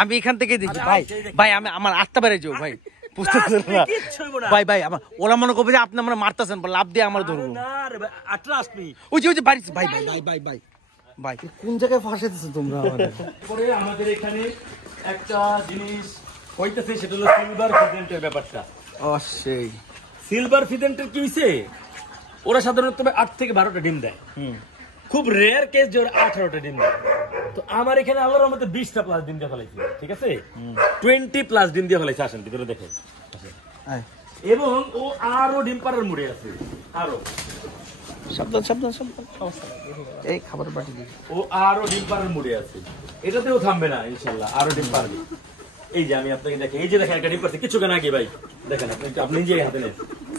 আমি এখান থেকে দিচ্ছি ভাই ভাই আমি আমার আটটা বেড়ে যাও ভাই বুঝতে পারছেন না ভাই ভাই আমার ওরা মনে করবে যে আপনি আমরা মারতেছেন লাভ দিয়ে আমার ধরবো ওই যে বাড়ি ভাই ভাই ভাই ভাই ভাই ভাই কোন জায়গায় ফাঁসাইতেছো তোমরা পরে আমাদের এখানে একটা জিনিস হইতেছে সেটা হলো সিলভার ফিডেন্টের ব্যাপারটা। সেই সিলভার ফিডেন্টের কি হইছে, ওরা সাধারণত 8 থেকে 12টা ডিম দেয়, খুব রেয়ার কেস যে ওরা 18টা ডিম দেয়। তো আমার এখানে আল্লাহর মধ্যে 20টা প্লাস ডিম দিয়ে ফেলাইছে, ঠিক আছে 20 প্লাস ডিম দিয়ে ফেলাইছে। আসেন ভিতরে দেখেন, এবং ও আরো ডিম পাড়ার মুড়ে আছে, আরো সাবধান সাবধান সাবধান এই খাবার বাটি দিই। ও আরো ডিম পাড়ার মুড়ে আছে, এটাতেও থামবে না ইনশাআল্লাহ, আরো ডিম পারবে। এই যে আমি আপনাকে দেখেন, এই যে দেখেন একটা ডিম পারছে কিছুক্ষণ আগে ভাই, দেখেন আপনি নিজেই হাতে নেন,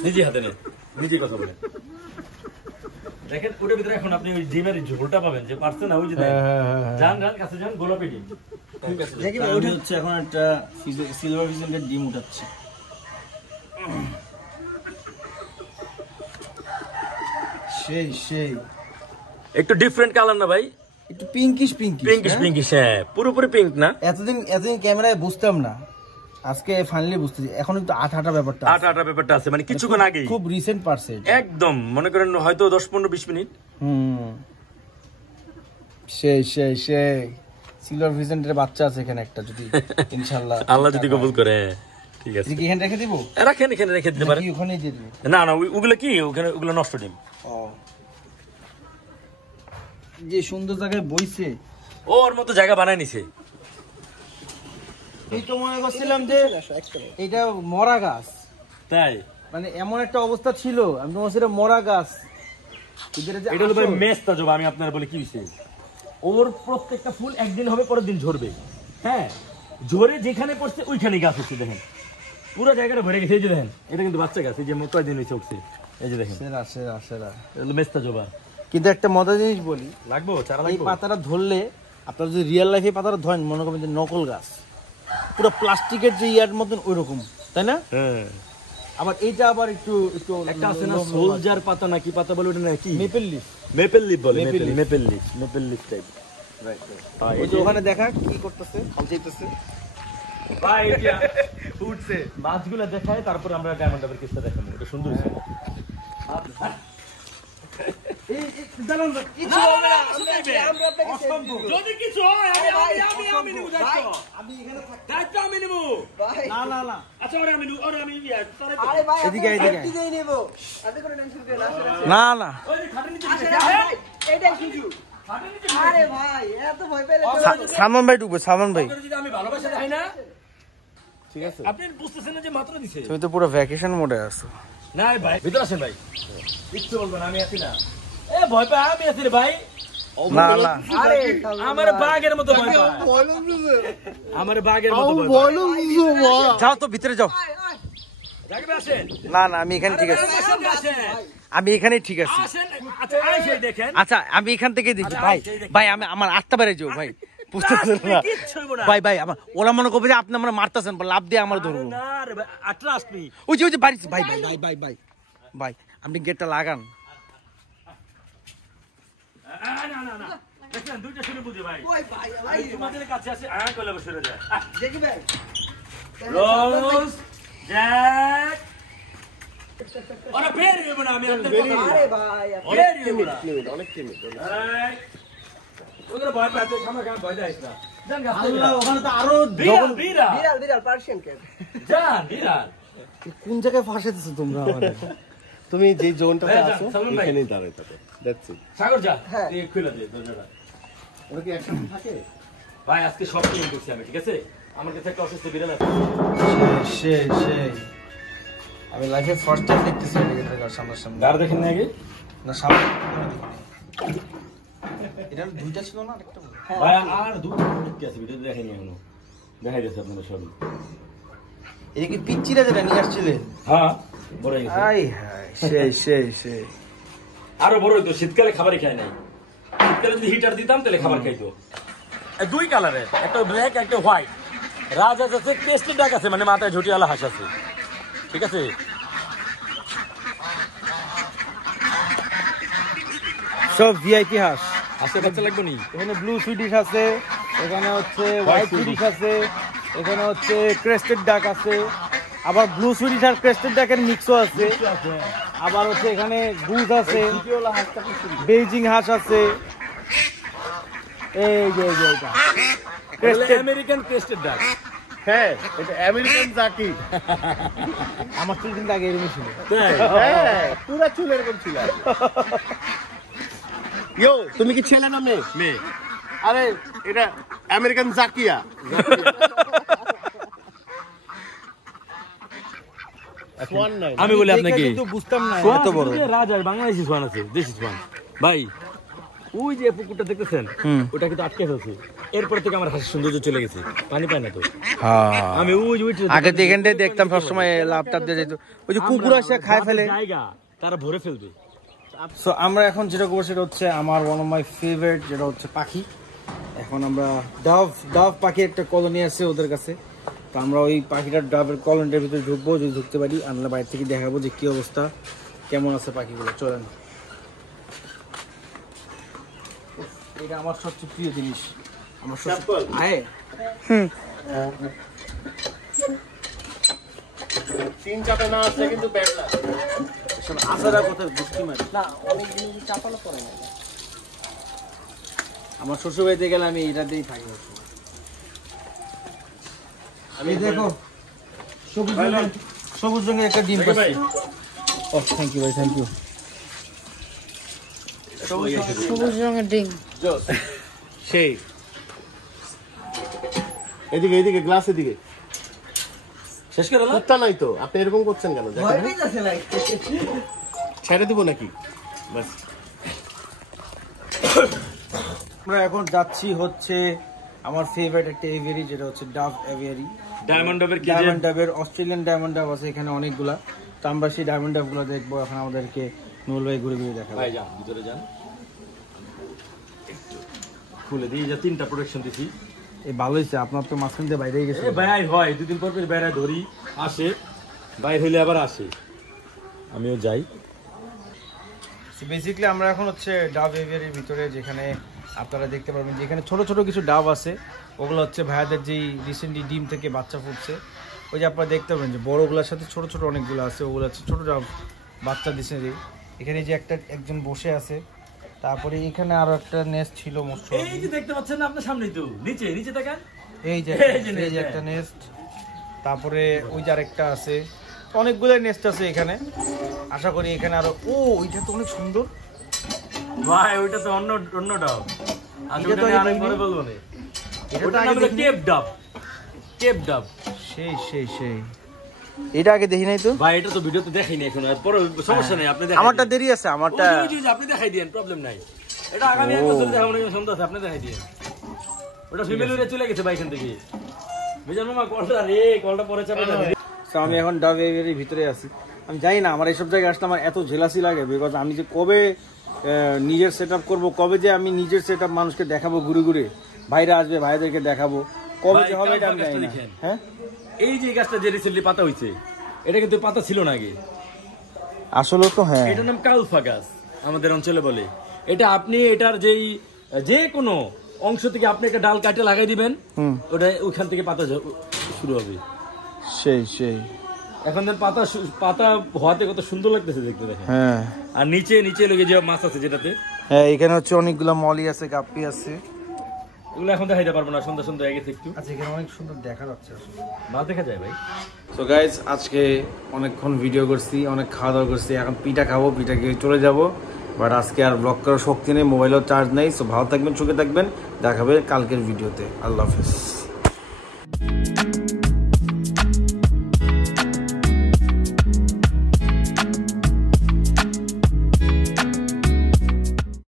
নিজেই হাতে নেন, নিজেই কথা বলেন, দেখেন ওটার ভিতরে এখন আপনি ওই ডিমের ঝোলটা পাবেন যে পারছে না, ওই যে যান যান কাছে যান, গোলাপি ডিম। দেখি ওটা হচ্ছে এখন একটা সিলভার ফিজেন্টের ডিম উঠাচ্ছে। সেই সেই একটু ডিফারেন্ট কালার না ভাই, একটু পিঙ্কিশ পিঙ্কিশ পিঙ্কিশ পিঙ্কিশ, হ্যাঁ পুরোপুরি পিঙ্ক না। এতদিন ক্যামেরায় বুঝতাম না, আজকে ফাইনালি বুঝতেছি। এখন একটু আঠা ব্যাপারটা ব্যাপারটা আছে, মানে কিছুক্ষণ আগে খুব রিসেন্ট পারছে একদম, মনে করেন হয়তো 10-15-20 মিনিট। সেই সেই সেই সিলভার ফিজেন্টের বাচ্চা আছে এখানে একটা, যদি ইনশাআল্লাহ আল্লাহ যদি কবুল করে। ঠিক আছে, কি এখানে রেখে দিব? রাখেন, এখানে রেখে দিতে পারেন, ওখানেই দিয়ে দিব। না না ওগুলো কি, ওগুলো নষ্ট ডিম। যে সুন্দর জায়গায় বইছে, ওর মতো জায়গা বানায় নিছে। এই তো মনে করছিলাম যে এটা মরা গাছ, তাই মানে এমন একটা অবস্থা ছিল, আমি তো বলছিলাম মরা গাছ। এটা হলো ভাই মেস্তা জবা। আমি আপনারা বলে কি হইছে, ওর প্রত্যেকটা ফুল একদিন হবে, পরের দিন ঝরবে, হ্যাঁ ঝরে যেখানে পড়ছে ওইখানে গাছ হচ্ছে। দেখেন পুরো জায়গাটা ভরে গেছে, এই যে দেখেন এটা কিন্তু বাচ্চা গাছ, এই যে কয়দিন হয়েছে উঠছে, এই যে দেখেন সেরা সেরা সেরা মেস্তা জবা। কিন্তু একটা মজার জিনিস বলি, লাগবো চারা, এই পাতাটা ধরলে আপনারা যদি রিয়েল লাইফে পাতাটা ধরেন মনে করবেন যে নকল গাছ, পুরো প্লাস্টিকের যে ইয়ার মতন ওই রকম, তাই না? হ্যাঁ, আবার এইটা আবার একটু একটু একটা আছে না সোলজার পাতা নাকি পাতা বলে, ওটা নাকি মেপেল লিফ, মেপেল লিফ বলে, মেপেল লিফ টাইপ। ওই যে ওখানে দেখা কি করতেছে, যাইতেছে ভাই এটা উঠছে, মাছগুলো দেখায়, তারপর আমরা ডায়মন্ড ডাবের কিস্তা দেখাবো, এটা সুন্দর হইছে। যদি কিছু হয় আমি নিব দায়িত্ব, আমি নিব। না না না, আচ্ছা ওরে আমি এদিকে এদিকে না না, সালমান ভাই ঢুকবে, সালমান ভাই। আমি ভালোবাসা দেখাই না, ঠিক আছে আপনি বুঝতেছেন না যে মাত্র দিছে, তুমি তো পুরো ভ্যাকেশন মোডে আছো। না ভাই ভিতরে আসেন ভাই, কিচ্ছু বলবেন আমি আছি না, এ ভয় পাই আমি আছি রে ভাই। না না, আরে আমার বাঘের মতো ভয় পায়, আমার বাঘের মতো ভয় পায়। যাও তো ভিতরে যাও। জাগবে আসেন। না না, আমি এখানে ঠিক আছে, আমি এখানে ঠিক আছে। আসেন, আচ্ছা আইসে দেখেন, আচ্ছা আমি এখান থেকে দিচ্ছি ভাই ভাই আমি আমার আটটা বেড়ে যাও ভাই বুঝতে পারছেন না ভাই ভাই আমার ওরা মনে করবে যে আপনি আমরা মারতেছেন লাভ দিয়ে আমার ধরবো। না রে ভাই ট্রাস্ট মি, ওই যে বাড়ি ভাই ভাই ভাই ভাই ভাই ভাই আপনি গেটটা লাগান। না না না দেখেন দুইটা শুনে বুঝে ভাই, ওই ভাই ভাই তোমাদের কাছে আসে কইলে বসে যায়, দেখি ভাই রোজ জ্যাক ওরা বের হইব না, আমি আপনাদের কথা, আরে ভাই বের হইব না, অনেক টিমিড ওদের ভয় পায়, আমরা কেন ভয় যাইছ না, জান গাছ আল্লাহ ওখানে তো আরো বিড়াল পার্সিয়ান ক্যাট, জান বিড়াল কোন জায়গায় ফাঁসাইতেছো তোমরা আমাদের? তুমি যে জোনটাতে আছো এখানেই দাঁড়াই থাকো, দ্যাটস ইট। সাগর যা এই খুলে দে দরজাটা, ওরা কি একসাথে থাকে? ভাই আজকে সব ক্লিন করছি আমি, ঠিক আছে আমার কাছে একটা অসুস্থ বিড়াল আছে, সেই সেই আমি লাইফে ফার্স্ট টাইম দেখতেছি এটাকে সামনাসামনি। দাঁড় দেখেন না আগে, না সামনে এটা দুইটা ছিল না, আরেকটা ভাই আর দুটো কি আছে ভিডিও দেখেনি এখনো, দেখাই যাচ্ছে আপনারা সবই। এই কি পিচ্চিরা যেটা নিয়ে আসছিলে? হ্যাঁ বড় হয়ে গেছে, আই হাই সেই সেই সেই আরো বড় হইতো, শীতকালে খাবারই খায় নাই, শীতকালে যদি হিটার দিতাম তাহলে খাবার খাইতো। দুই কালারের, একটা ব্ল্যাক একটা হোয়াইট, রাজহাঁস আছে, কেস্টের ডাক আছে, মানে মাথায় ঝুটিওয়ালা হাঁস আছে, ঠিক আছে। সব ভিআইপি হাঁস হাঁসের বাচ্চা লাগবে নি, এখানে ব্লু সুইডিশ আছে, এখানে হচ্ছে হোয়াইট সুইডিশ আছে, এখানে হচ্ছে ক্রেস্টেড ডাক আছে, আবার ব্লু সুইডিশ আর ক্রেস্টেড ডাকের মিক্সও আছে, আবার হচ্ছে এখানে গুজ আছে, বেইজিং হাঁস আছে, এই যে এটা আমেরিকান ক্রেস্টেড ডাক। হ্যাঁ এটা আমেরিকান জাকি। আমার চুল কিন্তু আগে এরকমই ছিল। হ্যাঁ পুরা চুল এরকম ছিল। ইয়ো তুমি কি ছেলে না মেয়ে? মেয়ে। আরে এটা আমেরিকান জাকিয়া। আমি বলি আপনাকে কিন্তু বুঝতাম না এত বড় রাজার বাংলাদেশি সোয়ান আছে, দেশি সোয়ান ভাই। ওই যে পুকুরটা দেখতেছেন ওটা কিন্তু আটকে ফেলছে, এরপর থেকে আমার হাসির সৌন্দর্য চলে গেছে, পানি পায় না তো। আমি ওই আগে তো এখানটায় দেখতাম সবসময় লাভ টাপ দিয়ে যেত, ওই যে কুকুর আসে খায় ফেলে জায়গা তারা ভরে ফেলবে। সো আমরা এখন যেটা করবো সেটা হচ্ছে আমার ওয়ান অফ মাই ফেভারিট, যেটা হচ্ছে পাখি। এখন আমরা ডাভ পাখি একটা কলোনি আছে ওদের কাছে, তো আমরা ওই পাখিটার ডাবের কলোনিটার ভিতরে ঢুকবো, যদি ঢুকতে পারি আমরা বাইরে থেকে দেখাবো যে কি অবস্থা, কেমন আছে পাখিগুলো। চলেন, এটা আমার সবচেয়ে প্রিয় জিনিস, আমার তিন চাপে না আসলে কিন্তু ব্যাড লাগ। আসারা কোথায় বুঝতে পারি না, অনেক জিনিস চাপালো করে না। আমার শ্বশুর বাড়িতে গেলে আমি এটা দিয়েই থাকি। আমি দেখো সবুজ রঙের একটা ডিম পাচ্ছি। ও থ্যাংক ইউ ভাই, থ্যাংক ইউ। সবুজ রঙের ডিম সেই এদিকে এদিকে গ্লাস এদিকে শেষ করে না কুত্তা নাই তো, আপনি এরকম করছেন কেন? ছেড়ে দিব নাকি? বাস আমরা এখন যাচ্ছি হচ্ছে আমার ফেভারিট একটা এভিয়ারি, যেটা হচ্ছে ডাভ এভিয়ারি। ডায়মন্ড ডাবের কি ডায়মন্ড ডাবের অস্ট্রেলিয়ান ডায়মন্ড ডাব আছে এখানে অনেকগুলা, তো আমরা সেই ডায়মন্ড ডাব গুলো দেখবো। এখন আমাদেরকে নুরুল ভাই ঘুরে ঘুরে দেখাবো। ভাই যান ভিতরে যান, খুলে দিই। যা তিনটা প্রোটেকশন দিছি, এই ভালো হয়েছে, আপনার তো মাঝখান দিয়ে বাইরেই গেছে। বাইরে হয় দুদিন পর পর বাইরে ধরি, আসে বাইরে হইলে আবার আসে, আমিও যাই। বেসিক্যালি আমরা এখন হচ্ছে ডাব এভিয়ারির ভিতরে, যেখানে আপনারা দেখতে পারবেন যে এখানে ছোট ছোট কিছু ডাব আছে, ওগুলো হচ্ছে ভাইয়াদের যেই রিসেন্টলি ডিম থেকে বাচ্চা ফুটছে। ওই যে আপনারা দেখতে পাবেন যে বড়গুলোর সাথে ছোট ছোট অনেকগুলো আছে, ওগুলো হচ্ছে ছোট ডাব বাচ্চা দিছে। এখানে যে একজন বসে আছে, তারপরে এখানে আরো একটা নেস্ট ছিল মোস্ট। এই যে দেখতে পাচ্ছেন না আপনার সামনেই তো, নিচে নিচে দেখেন, এই যে একটা নেস্ট, তারপরে ওই যে আরেকটা আছে, অনেকগুলো নেস্ট আছে এখানে। আশা করি এখানে আরো, ও ওইটা তো অনেক সুন্দর ভাই, ওইটা তো অন্য অন্য ডাব। এটা তো আরেক পরে বলবো না, ওটা নাম হলো কেপ ডাব। কেপ ডাব সেই সেই সেই, এটা আগে দেখি নাই তো ভাই, এটা তো ভিডিওতে দেখাইনি এখন, আর পরে সমস্যা নাই, আপনি দেখেন। আমারটা দেরি আছে, আমারটা আপনি দেখাই দেন, প্রবলেম নাই। এটা আগামী এক বছর দেখাবো না, সন্ধ্যা আছে, আপনি দেখাই দেন। ওটা ফিমেল উড়ে চলে গেছে ভাই এখান থেকে। বিজন মামা কলটা রে, কলটা পরে চাপে যাবে। তো আমি এখন ডাব এভিয়ারির ভিতরে আছি। আমি জানি না আমার এইসব জায়গায় আসলে আমার এত জেলাসি লাগে, বিকজ আমি যে কবে নিজের সেট আপ করবো, কবে যে আমি নিজের সেট আপ মানুষকে দেখাবো ঘুরে ঘুরে, ভাইরা আসবে ভাইদেরকে দেখাবো, কবে যে হবে এটা আমি জানি না। হ্যাঁ, এই যে গাছটা যে রিসেন্টলি পাতা হইছে, এটা কিন্তু পাতা ছিল না আগে। আসলে তো হ্যাঁ, এটার নাম কালফা গাছ আমাদের অঞ্চলে বলে। এটা আপনি এটার যেই যে কোনো অংশ থেকে আপনি একটা ডাল কাটে লাগাই দিবেন, ওটা ওইখান থেকে পাতা শুরু হবে। সেই সেই এখন পাতা পাতা হওয়াতে কত সুন্দর লাগতেছে দেখতে, দেখেন। হ্যাঁ, আর নিচে নিচে লেগে যে মাছ আছে যেটাতে, হ্যাঁ এখানে হচ্ছে অনেকগুলো মলি আছে, গাপ্পি আছে, এগুলো এখন দেখাইতে পারবো না, সন্ধ্যা সন্ধ্যা হয়ে গেছে একটু। আচ্ছা এখানে অনেক সুন্দর দেখা যাচ্ছে আসলে, মাছ দেখা যায় ভাই। সো গাইজ, আজকে অনেকক্ষণ ভিডিও করছি, অনেক খাওয়া দাওয়া করছি, এখন পিঠা খাবো, পিঠা খেয়ে চলে যাবো। বাট আজকে আর ব্লগ করার শক্তি নেই, মোবাইলেও চার্জ নেই। সো ভালো থাকবেন, সুখে থাকবেন, দেখাবে কালকের ভিডিওতে। আল্লাহ হাফেজ।